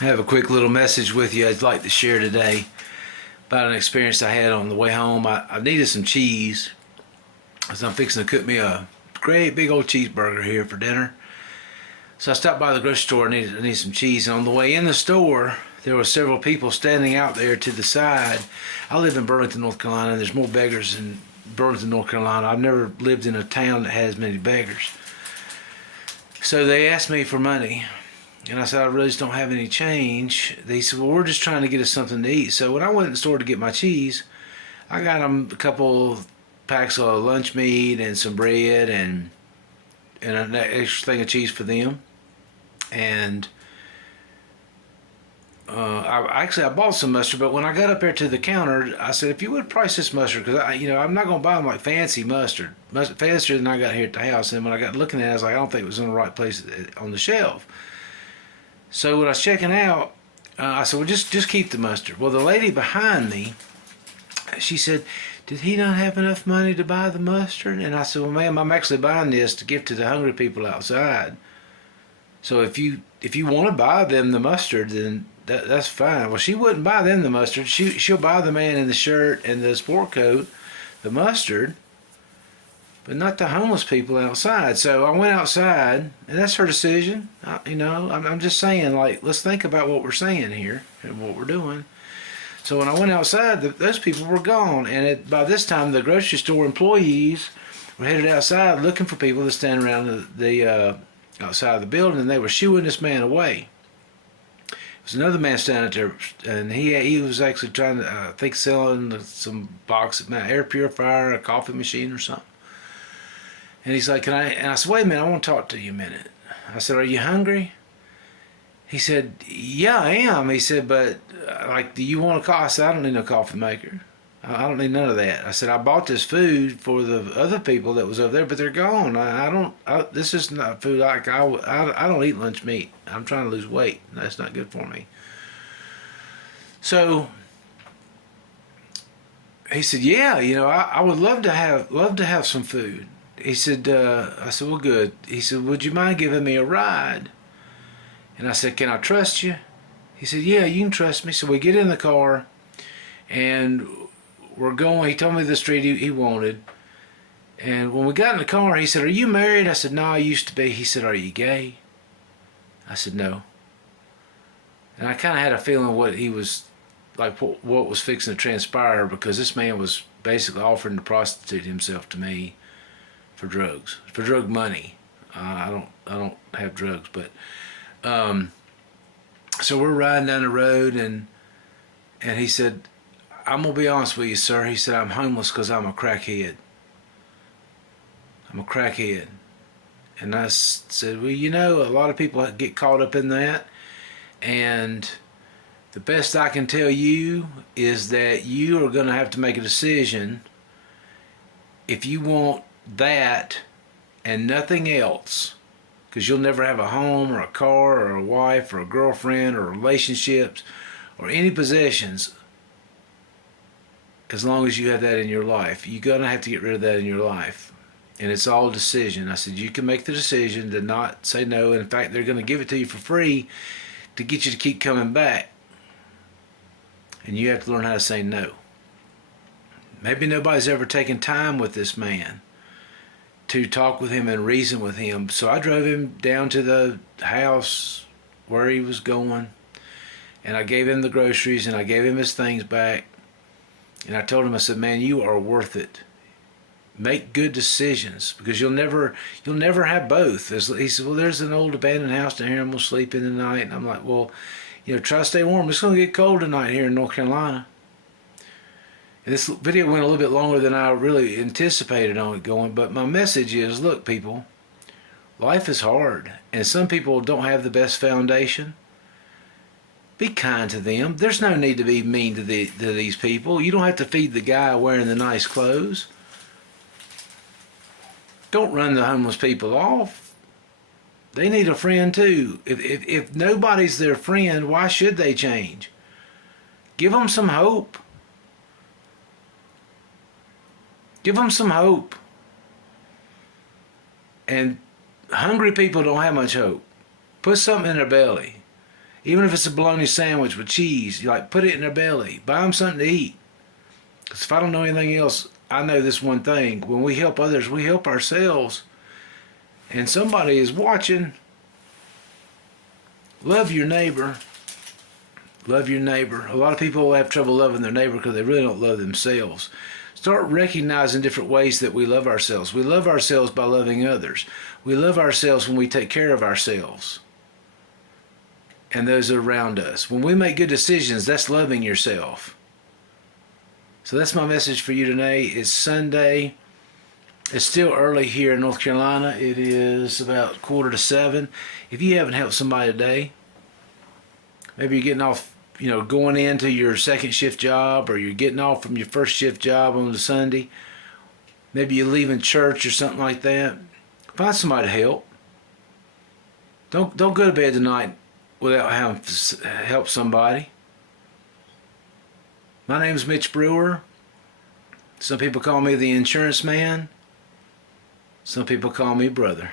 I have a quick little message with you I'd like to share today about an experience I had on the way home. I needed some cheese, so I'm fixing to cook me a great big old cheeseburger here for dinner. So I stopped by the grocery store. I need some cheese, and on the way in the store, there were several people standing out there to the side. I live in Burlington, North Carolina, and there's more beggars in Burlington, North Carolina. I've never lived in a town that has many beggars. So they asked me for money. And I said, I really just don't have any change. They said, well, we're just trying to get us something to eat. So when I went in the store to get my cheese, I got them a couple packs of lunch meat and some bread and an extra thing of cheese for them. And I bought some mustard, but when I got up there to the counter, I said, if you would price this mustard, because I'm not going to buy them like fancy mustard, fancier than I got here at the house. And when I got looking at it, I was like, I don't think it was in the right place on the shelf. So when I was checking out, I said, well, just keep the mustard. Well, the lady behind me, she said, did he not have enough money to buy the mustard? And I said, well, ma'am, I'm actually buying this to give to the hungry people outside. So if you want to buy them the mustard, then that's fine. Well, she wouldn't buy them the mustard. She'll buy the man in the shirt and the sport coat the mustard, but not the homeless people outside. So I went outside, and that's her decision. I'm just saying, like, let's think about what we're saying here and what we're doing. So when I went outside, those people were gone, and by this time, the grocery store employees were headed outside looking for people to stand around the outside of the building, and they were shooing this man away. There was another man standing there, and he was actually trying to, I think, selling some box of air purifier, a coffee machine or something. And he's like, and I said, wait a minute, I want to talk to you a minute. I said, are you hungry? He said, yeah, I am. He said, but, do you want a coffee? I said, I don't need no coffee maker. I don't need none of that. I said, I bought this food for the other people that was over there, but they're gone. This is not food I don't eat lunch meat. I'm trying to lose weight. That's not good for me. So he said, yeah, I would love to have some food. He said, I said, well, good. He said, would you mind giving me a ride? And I said, can I trust you? He said, yeah, you can trust me. So we get in the car, and we're going. He told me the street he wanted. And when we got in the car, he said, are you married? I said, no, I used to be. He said, are you gay? I said, no. And I kind of had a feeling what he was, what was fixing to transpire, because this man was basically offering to prostitute himself to me for drugs, for drug money. I don't have drugs, but so we're riding down the road, and he said, I'm gonna be honest with you, sir. He said, I'm homeless because I'm a crackhead. I'm a crackhead. And I said, well, a lot of people get caught up in that, and the best I can tell you is that you are gonna have to make a decision if you want that and nothing else, because you'll never have a home or a car or a wife or a girlfriend or relationships or any possessions as long as you have that in your life. You're going to have to get rid of that in your life, and it's all a decision. I said, you can make the decision to not say no, and in fact, they're going to give it to you for free to get you to keep coming back, and you have to learn how to say no. Maybe nobody's ever taken time with this man to talk with him and reason with him. So I drove him down to the house where he was going, and I gave him the groceries, and I gave him his things back, and I told him, I said, man, you are worth it. Make good decisions, because you'll never have both. He said, well, there's an old abandoned house down here, I'm going to sleep in the night. And I'm like, well, try to stay warm. It's going to get cold tonight here in North Carolina. And this video went a little bit longer than I really anticipated on it going, but my message is, look, people, life is hard, and some people don't have the best foundation. Be kind to them. There's no need to be mean to these people. You don't have to feed the guy wearing the nice clothes. Don't run the homeless people off. They need a friend too. If nobody's their friend, why should they change? Give them some hope. Give them some hope. And hungry people don't have much hope. Put something in their belly. Even if it's a bologna sandwich with cheese, you like put it in their belly. Buy them something to eat. Because if I don't know anything else, I know this one thing. When we help others, we help ourselves. And somebody is watching. Love your neighbor. Love your neighbor. A lot of people have trouble loving their neighbor because they really don't love themselves. Start recognizing different ways that we love ourselves. We love ourselves by loving others. We love ourselves when we take care of ourselves and those around us. When we make good decisions, that's loving yourself. So that's my message for you today. It's Sunday. It's still early here in North Carolina. It is about 6:45. If you haven't helped somebody today, maybe you're getting off, going into your second shift job, or you're getting off from your first shift job on the Sunday. Maybe you're leaving church or something like that. Find somebody to help. Don't go to bed tonight without having to help somebody. My name's Mitch Brewer. Some people call me the insurance man. Some people call me brother.